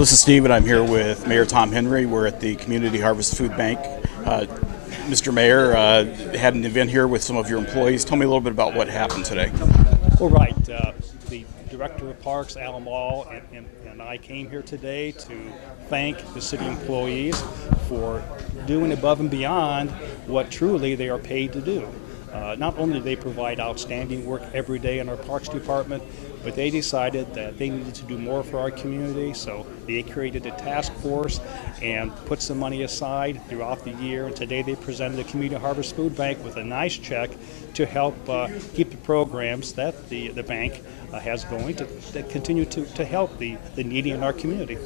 So this is Steve, and I'm here with Mayor Tom Henry. We're at the Community Harvest Food Bank. Mr. Mayor, had an event here with some of your employees. Tell me a little bit about what happened today. Well, right. The Director of Parks, Alan Wall, and I came here today to thank the city employees for doing above and beyond what truly they are paid to do. Not only do they provide outstanding work every day in our Parks Department, but they decided that they needed to do more for our community, so they created a task force and put some money aside throughout the year. And today they presented the Community Harvest Food Bank with a nice check to help keep the programs that the bank has going to continue to help the needy in our community.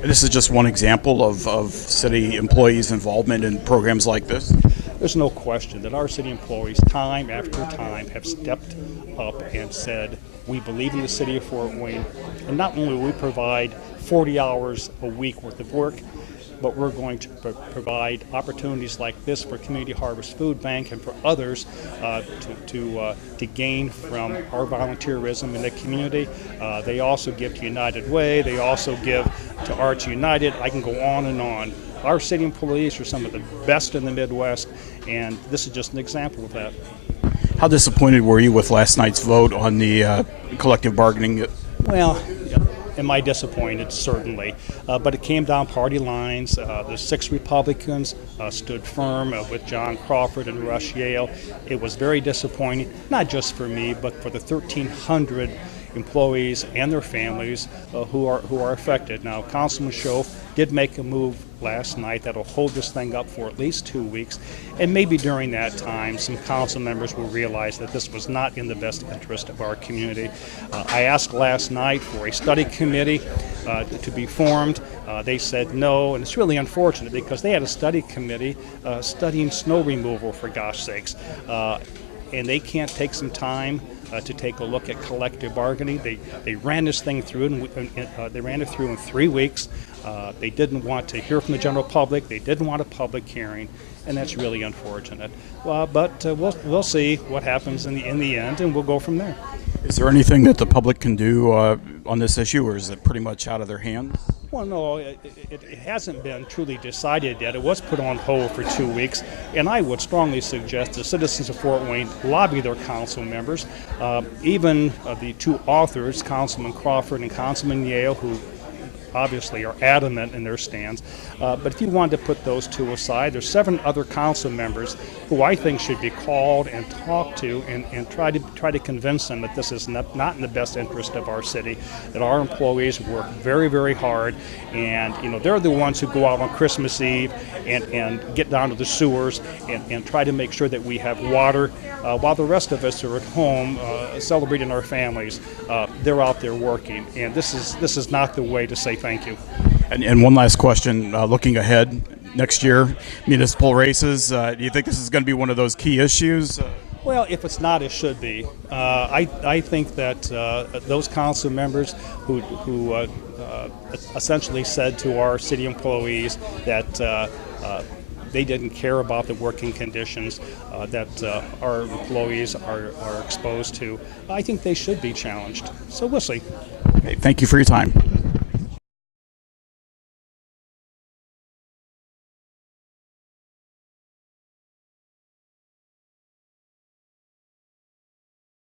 And this is just one example of city employees' involvement in programs like this. There's no question that our city employees, time after time, have stepped up and said, we believe in the city of Fort Wayne, and not only will we provide 40 hours a week worth of work, but we're going to provide opportunities like this for Community Harvest Food Bank and for others to gain from our volunteerism in the community. They also give to United Way. They also give to Arts United. I can go on and on. Our city employees are some of the best in the Midwest, and this is just an example of that. How disappointed were you with last night's vote on the collective bargaining? Well, am I disappointed? Certainly. But it came down party lines. The 6 Republicans stood firm with John Crawford and Rush Yale. It was very disappointing, not just for me, but for the 1,300 employees and their families who are affected. Now, Councilman Schoaf did make a move last night that'll hold this thing up for at least 2 weeks, and maybe during that time some council members will realize that this was not in the best interest of our community. I asked last night for a study committee to be formed. They said no, and it's really unfortunate because they had a study committee studying snow removal, for gosh sakes, and they can't take some time to take a look at collective bargaining. They ran this thing through, and they ran it through in 3 weeks. They didn't want to hear from the general public. They didn't want a public hearing, and that's really unfortunate. But we'll see what happens in the end, and we'll go from there. Is there anything that the public can do on this issue, or is it pretty much out of their hands? Well, no, it hasn't been truly decided yet. It was put on hold for 2 weeks, and I would strongly suggest the citizens of Fort Wayne lobby their council members, even the two authors, Councilman Crawford and Councilman Yale, who obviously are adamant in their stands. But if you wanted to put those two aside, there's 7 other council members who I think should be called and talked to and try to convince them that this is not in the best interest of our city, that our employees work very, very hard, and they're the ones who go out on Christmas Eve and get down to the sewers and try to make sure that we have water while the rest of us are at home celebrating our families. They're out there working, and this is not the way to say thank you. And one last question, looking ahead, next year, municipal races, do you think this is going to be one of those key issues? Well, if it's not, it should be. I think that those council members who essentially said to our city employees that they didn't care about the working conditions that our employees are exposed to, I think they should be challenged. So we'll see. Okay, thank you for your time.